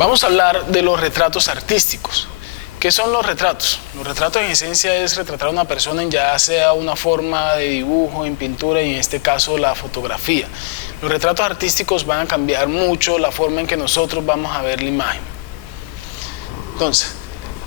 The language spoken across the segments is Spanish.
Vamos a hablar de los retratos artísticos. ¿Qué son los retratos? Los retratos en esencia es retratar a una persona en ya sea una forma de dibujo, en pintura y en este caso la fotografía. Los retratos artísticos van a cambiar mucho la forma en que nosotros vamos a ver la imagen. Entonces,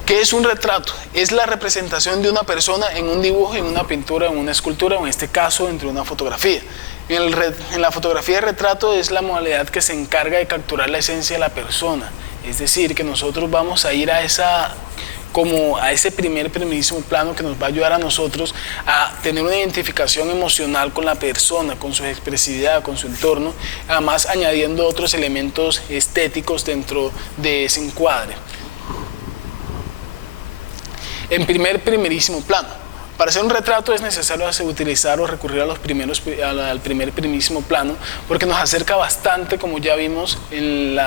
¿qué es un retrato? Es la representación de una persona en un dibujo, en una pintura, en una escultura, o en este caso, entre una fotografía. En la fotografía de retrato es la modalidad que se encarga de capturar la esencia de la persona. Es decir, que nosotros vamos a ir a ese primerísimo plano que nos va a ayudar a nosotros a tener una identificación emocional con la persona, con su expresividad, con su entorno, además añadiendo otros elementos estéticos dentro de ese encuadre. En primerísimo plano. Para hacer un retrato es necesario utilizar o recurrir al primerísimo plano porque nos acerca bastante, como ya vimos en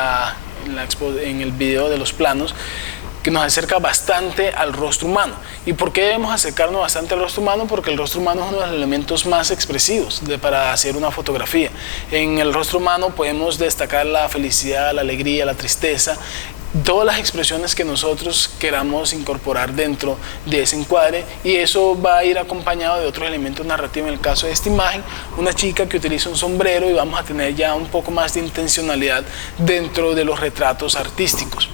el video de los planos, que nos acerca bastante al rostro humano. ¿Y por qué debemos acercarnos bastante al rostro humano? Porque el rostro humano es uno de los elementos más expresivos para hacer una fotografía. En el rostro humano podemos destacar la felicidad, la alegría, la tristeza, todas las expresiones que nosotros queramos incorporar dentro de ese encuadre, y eso va a ir acompañado de otros elementos narrativos. En el caso de esta imagen, una chica que utiliza un sombrero, y vamos a tener ya un poco más de intencionalidad dentro de los retratos artísticos.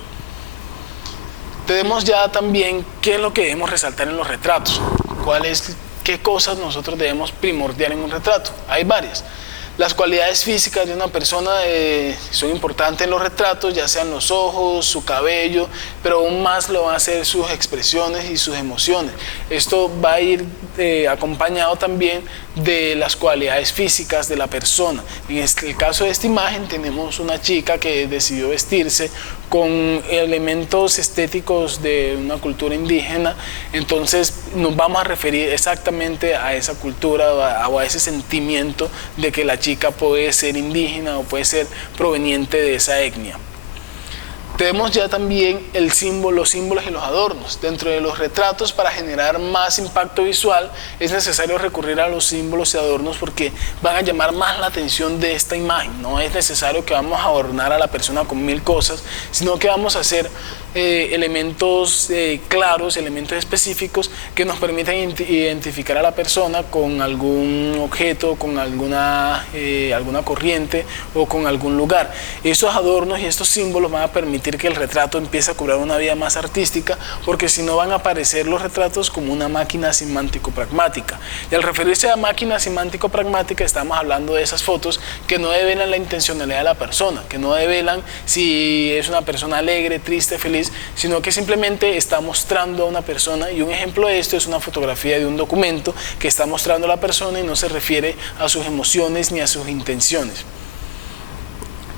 Tenemos ya también qué es lo que debemos resaltar en los retratos, qué cosas nosotros debemos primordial en un retrato. Hay varias. Las cualidades físicas de una persona son importantes en los retratos, ya sean los ojos, su cabello, pero aún más lo van a ser sus expresiones y sus emociones. Esto va a ir acompañado también de las cualidades físicas de la persona. En el caso de esta imagen tenemos una chica que decidió vestirse con elementos estéticos de una cultura indígena, entonces nos vamos a referir exactamente a esa cultura o a ese sentimiento de que la chica puede ser indígena o puede ser proveniente de esa etnia. Tenemos ya también los símbolos y los adornos. Dentro de los retratos, para generar más impacto visual, es necesario recurrir a los símbolos y adornos porque van a llamar más la atención de esta imagen. No es necesario que vamos a adornar a la persona con 1000 cosas, sino que vamos a hacer elementos claros, elementos específicos que nos permitan identificar a la persona con algún objeto, con alguna corriente o con algún lugar. Esos adornos y estos símbolos van a permitir que el retrato empiece a cobrar una vida más artística, porque si no van a aparecer los retratos como una máquina semántico-pragmática. Y al referirse a máquina semántico-pragmática estamos hablando de esas fotos que no develan la intencionalidad de la persona, que no develan si es una persona alegre, triste, feliz, sino que simplemente está mostrando a una persona, y un ejemplo de esto es una fotografía de un documento que está mostrando a la persona y no se refiere a sus emociones ni a sus intenciones.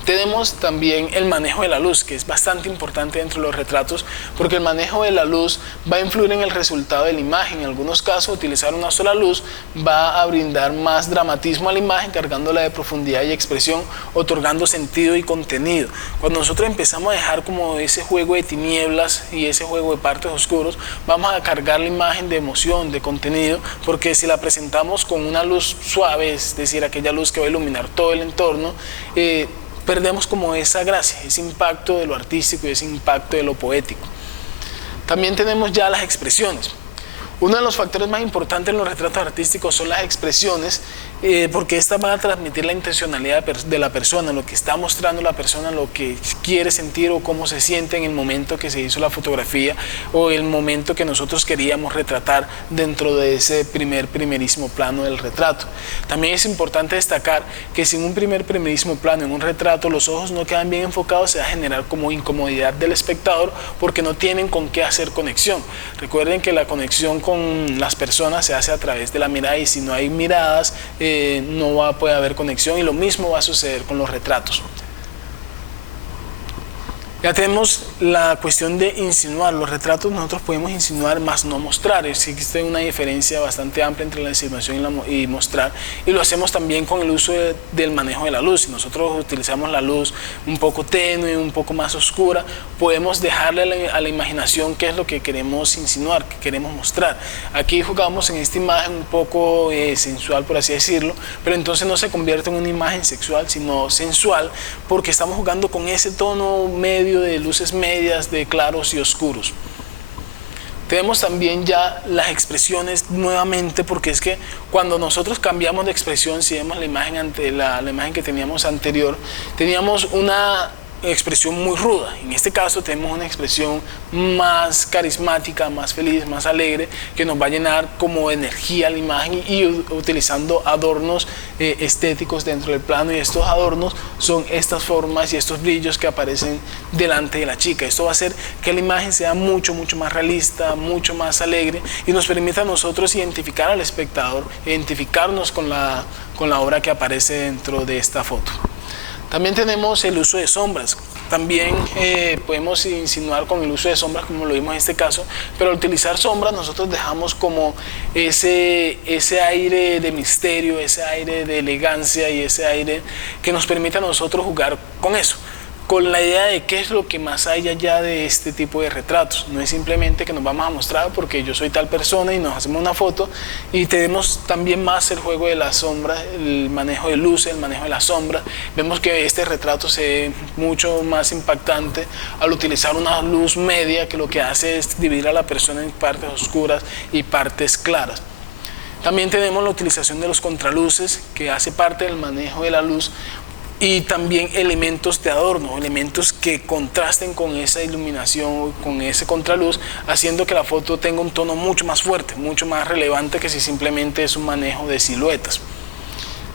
Tenemos también el manejo de la luz, que es bastante importante dentro de los retratos, porque el manejo de la luz va a influir en el resultado de la imagen. En algunos casos, utilizar una sola luz va a brindar más dramatismo a la imagen, cargándola de profundidad y expresión, otorgando sentido y contenido. Cuando nosotros empezamos a dejar como ese juego de tinieblas y ese juego de partes oscuros, vamos a cargar la imagen de emoción, de contenido, porque si la presentamos con una luz suave, es decir, aquella luz que va a iluminar todo el entorno, perdemos como esa gracia, ese impacto de lo artístico y ese impacto de lo poético. También tenemos ya las expresiones. Uno de los factores más importantes en los retratos artísticos son las expresiones, porque estas van a transmitir la intencionalidad de la persona, lo que está mostrando la persona, lo que quiere sentir o cómo se siente en el momento que se hizo la fotografía o el momento que nosotros queríamos retratar dentro de ese primerísimo plano del retrato. También es importante destacar que si en un primerísimo plano, en un retrato, los ojos no quedan bien enfocados, se va a generar como incomodidad del espectador porque no tienen con qué hacer conexión. Recuerden que la conexión con las personas se hace a través de la mirada, y si no hay miradas no puede haber conexión, y lo mismo va a suceder con los retratos. Ya tenemos la cuestión de insinuar. Los retratos nosotros podemos insinuar, más no mostrar. Existe una diferencia bastante amplia entre la insinuación y mostrar, y lo hacemos también con el uso del manejo de la luz. Si nosotros utilizamos la luz un poco tenue, un poco más oscura, podemos dejarle a la imaginación qué es lo que queremos insinuar, qué queremos mostrar. Aquí jugamos en esta imagen un poco sensual, por así decirlo, pero entonces no se convierte en una imagen sexual, sino sensual, porque estamos jugando con ese tono medio medio de luces medias, de claros y oscuros. Tenemos también ya las expresiones nuevamente, porque es que cuando nosotros cambiamos de expresión, si vemos la imagen, la imagen que teníamos anterior, teníamos una expresión muy ruda. En este caso tenemos una expresión más carismática, más feliz, más alegre, que nos va a llenar como energía la imagen, y utilizando adornos estéticos dentro del plano, y estos adornos son estas formas y estos brillos que aparecen delante de la chica. Esto va a hacer que la imagen sea mucho más realista, mucho más alegre, y nos permita a nosotros identificar al espectador, identificarnos con la obra que aparece dentro de esta foto. También tenemos el uso de sombras. También podemos insinuar con el uso de sombras, como lo vimos en este caso, pero al utilizar sombras nosotros dejamos como ese aire de misterio, ese aire de elegancia y ese aire que nos permite a nosotros jugar con eso, con la idea de qué es lo que más hay allá de este tipo de retratos. No es simplemente que nos vamos a mostrar porque yo soy tal persona y nos hacemos una foto, y tenemos también más el juego de las sombras, el manejo de luces, el manejo de las sombras. Vemos que este retrato se ve mucho más impactante al utilizar una luz media, que lo que hace es dividir a la persona en partes oscuras y partes claras. También tenemos la utilización de los contraluces, que hace parte del manejo de la luz, y también elementos de adorno, elementos que contrasten con esa iluminación, con ese contraluz, haciendo que la foto tenga un tono mucho más fuerte, mucho más relevante que si simplemente es un manejo de siluetas.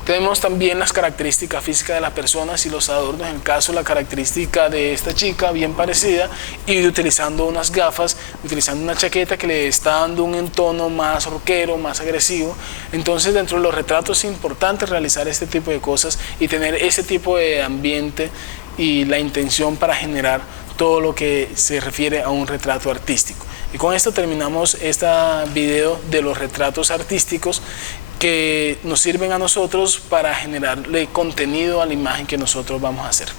Tenemos también las características físicas de las personas y los adornos. En el caso, la característica de esta chica bien parecida, y utilizando unas gafas, utilizando una chaqueta que le está dando un tono más rockero, más agresivo. Entonces, dentro de los retratos es importante realizar este tipo de cosas y tener ese tipo de ambiente y la intención para generar todo lo que se refiere a un retrato artístico. Y con esto terminamos este video de los retratos artísticos, que nos sirven a nosotros para generarle contenido a la imagen que nosotros vamos a hacer.